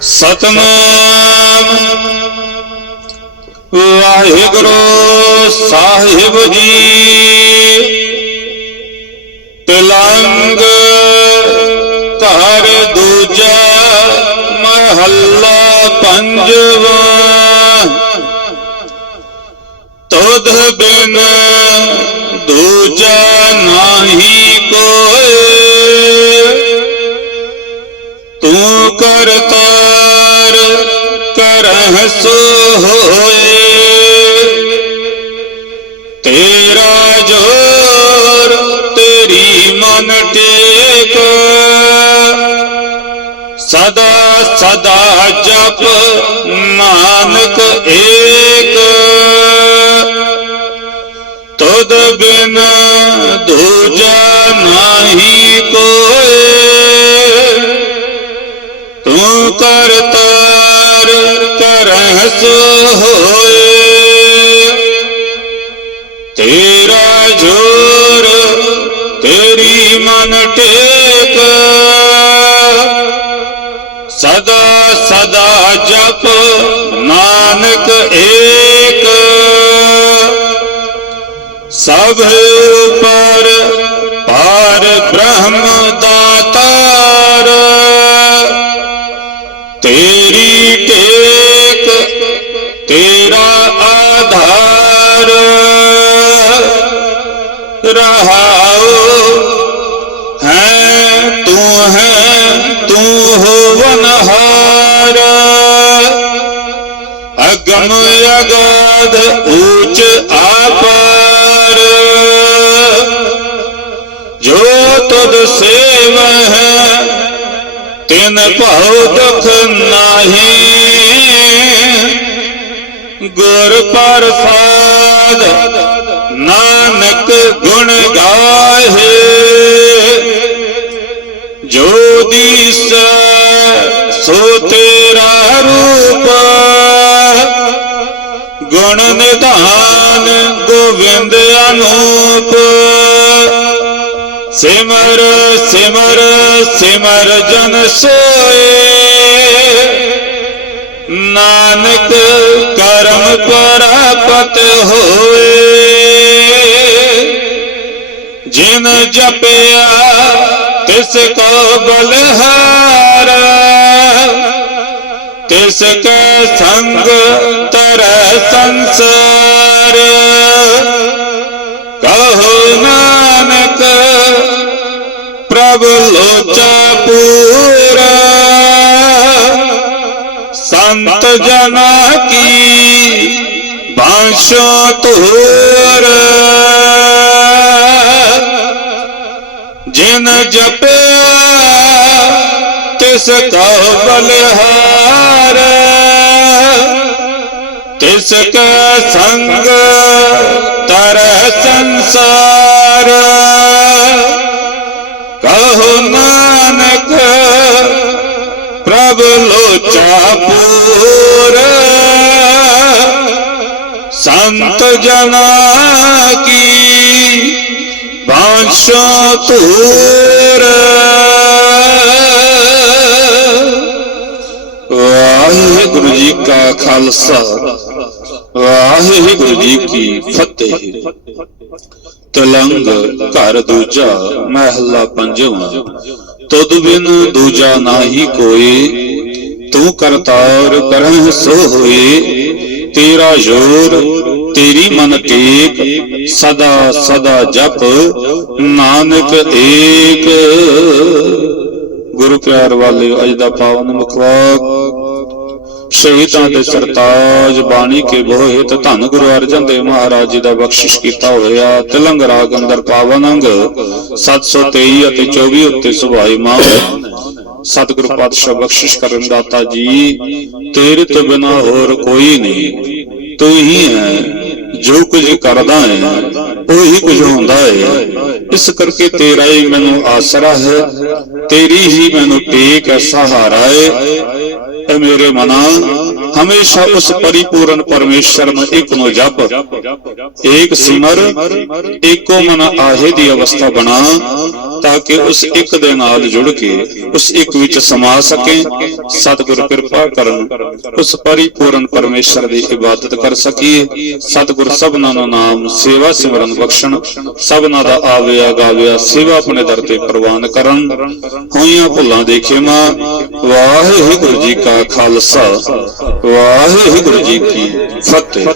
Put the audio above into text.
ਸਤਨਾਮ। ਵਾਹਿਗੁਰੂ ਸਾਹਿਬ ਜੀ। ਤਿਲੰਗ ਘਰ ਦੂਜਾ ਮਹੱਲਾ ਪੰਜਵਾ। ਤੁਧ ਬਿਨ ਦੂਜਾ ਨਾਹੀ ਕੋਏ ਕਰਤਾਰ ਕਰਹਿ ਸੋ ਹੋਏ। ਤੇਰਾ ਜੋਰ ਤੇਰੀ ਮਨ ਟੇਕ। ਸਦਾ ਸਦਾ ਜਪ ਨਾਨਕ ਏਕ। ਤੁਧ ਬਿਨ ਦੂਜਾ ਨਾਹੀ ਕੋਏ। ਕਰ ਤਾਰ ਕਰਹਿ ਸੋ ਹੋਏ। ਤੇਰਾ ਜੋਰ ਤੇਰੀ ਮਨ ਟੇਕ। ਸਦਾ ਸਦਾ ਜਪ ਨਾਨਕ ਏਕ। ਸਭ ਉਪਰ ਪਾਰ ਬ੍ਰਹਮ ਦਾਤਾਰ ਤੇਰਾ ਆਧਾਰ ਰਹਾਉ ਹੈ, ਤੂੰ ਹੈ, ਤੂੰ ਹੋਵਨਹਾਰ ਅਗਮ ਅਗਾਧ ਊਚ ਆਪਾਰ ਜੋ ਤਦ ਸੇਵ ਹੈ, ਤਿਨ ਭਉ ਦੁਖ ਨਾਹੀ। ਗੁਰ ਪ੍ਰਸਾਦ, ਨਾਨਕ ਗੁਣ ਗਾਹੇ। ਜੋ ਦੀਸ, ਸੋ ਤੇਰਾ ਰੂਪ। ਗੁਣ ਨਿਧਾਨ ਗੋਵਿੰਦ ਅਨੂਪ। ਸਿਮਰ ਸਿਮਰ ਸਿਮਰ ਜਨ ਸੋਏ। ਨਾਨਕ ਕਰਮ ਪ੍ਰਾਪਤ ਹੋਏ ਜਿਨ ਜਪਿਆ, ਤਿਸ ਕੋ ਬਲਹਾਰਾ। ਤਿਸ ਕੈ ਸੰਗ ਤਰੈ ਸੰਸਾਰ। ਕਹੋ ਨਾਨਕ, ਪ੍ਰਭ ਸੰਤ ਜਨਾ ਕੀ ਬਾਸ਼ੋ ਧੂਰ। ਜਿਨ ਜਪਿਆ, ਤਿਸ ਕਉ ਬਲਿਹਾਰ। ਤਿਸ ਕੈ ਸੰਗ ਤਰੈ ਸੰਸਾਰ। ਕਹੋ ਨਾਨਕ ਪ੍ਰਭ ਲੋਚਾ ਸੰਤ ਜਨਾ ਕੀ? ਬਾਂਸ਼ੋ ਧੂਰ। ਵਾਹਿਗੁਰੂ ਜੀ ਕਾ ਖਾਲਸਾ, ਵਾਹਿਗੁਰੂ ਜੀ ਕੀ ਫਤਿਹ। ਤਲੰਗ ਘਰ ਦੂਜਾ ਮਹਿਲਾ ਪੰਜਵਾਂ, ਤੁਧ ਬਿਨ ਦੂਜਾ ਨਾਹੀ ਕੋਈ। ਤੂੰ ਕਰਤਾਰ ਕਰਹਿ ਸੋ ਹੋਏ ਤੇਰਾ ਜੋਰ ਤੇਰੀ ਮਨ ਟੇਕ ਸਦਾ ਸਦਾ ਜਪ, ਨਾਨਕ ਏਕ। ਗੁਰੂ ਪਿਆਰ ਵਾਲੇ, ਅੱਜ ਦਾ ਪਾਵਨ ਮੁਖਵਾਕ ਸ਼ਹੀਦਾਂ ਦੇ ਸਰਤਾਜ ਬਾਣੀ ਕੇ ਬੋਹਿ ਧੰਨ ਗੁਰੂ ਅਰਜਨ ਦੇਵ ਮਹਾਰਾਜ ਜੀ ਦਾ ਬਖਸ਼ਿਸ਼ ਕੀਤਾ ਹੋਇਆ। ਤਿਲੰਗ ਰਾਗ ਅੰਦਰ ਪਾਵਨ ਅੰਗ 723 ਅਤੇ 24 ਉੱਤੇ ਸੁਭਾਈ ਮਾਨ। ਸਤਿਗੁਰੂ ਪਾਤਸ਼ਾਹ ਬਖਸ਼ਿਸ਼ ਕਰਨ ਦਾਤਾ ਜੀ, ਤੇਰੇ ਤੋਂ ਬਿਨਾ ਹੋਰ ਕੋਈ ਨਹੀਂ। ਤੂੰ ਹੀ ਹੈ ਜੋ ਕੁਝ ਕਰਦਾ ਹੈ, ਉਹੀ ਕੁਝ ਹੁੰਦਾ ਹੈ। ਇਸ ਕਰਕੇ ਤੇਰਾ ਹੀ ਮੈਨੂੰ ਆਸਰਾ ਹੈ, ਤੇਰੀ ਹੀ ਮੈਨੂੰ ਟੇਕ ਹੈ, ਸਹਾਰਾ ਹੈ। ਐ ਮੇਰੇ ਮਨਾ, ਹਮੇਸ਼ਾ ਉਸ ਪਰਿਪੂਰਨ ਪਰਮੇਸ਼ਰ ਨੂੰ ਇੱਕ ਨੂੰ ਜਪ। ਏਕ ਸਿਮਰ, ਏਕੋ ਮਨ ਆਹੇ ਦੀ ਅਵਸਥਾ ਬਣਾ। ਤਾਂ ਕਿ ਉਸ ਇੱਕ ਦੇ ਨਾਲ ਜੁੜ ਕੇ ਉਸ ਇੱਕ ਵਿੱਚ ਸਮਾ ਸਕੇ। ਸਤਿਗੁਰ ਕਿਰਪਾ ਕਰਨ ਉਸ ਪਰਿਪੂਰਨ ਪਰਮੇਸ਼ਰ ਦੀ ਇਬਾਦਤ ਕਰ ਸਕੀਏ। ਸਤਿਗੁਰ ਸਭਨਾਂ ਨੂੰ ਨਾਮ ਸੇਵਾ ਸਿਮਰਨ ਬਖਸ਼ਣ। ਸਭਨਾਂ ਦਾ ਆਵਿਆ ਗਾਵਿਆ ਸੇਵਾ ਆਪਣੇ ਦਰ ਤੇ ਪ੍ਰਵਾਨ ਕਰਨ। ਹੋਈਆਂ ਭੁੱਲਾਂ ਦੇ ਖਿਮਾ। ਵਾਹਿਗੁਰੂ ਜੀ ਕਾ ਖਾਲਸਾ। ਵਾਹਿਗੁਰੂ ਜੀ ਕੀ ਫਤਿਹ।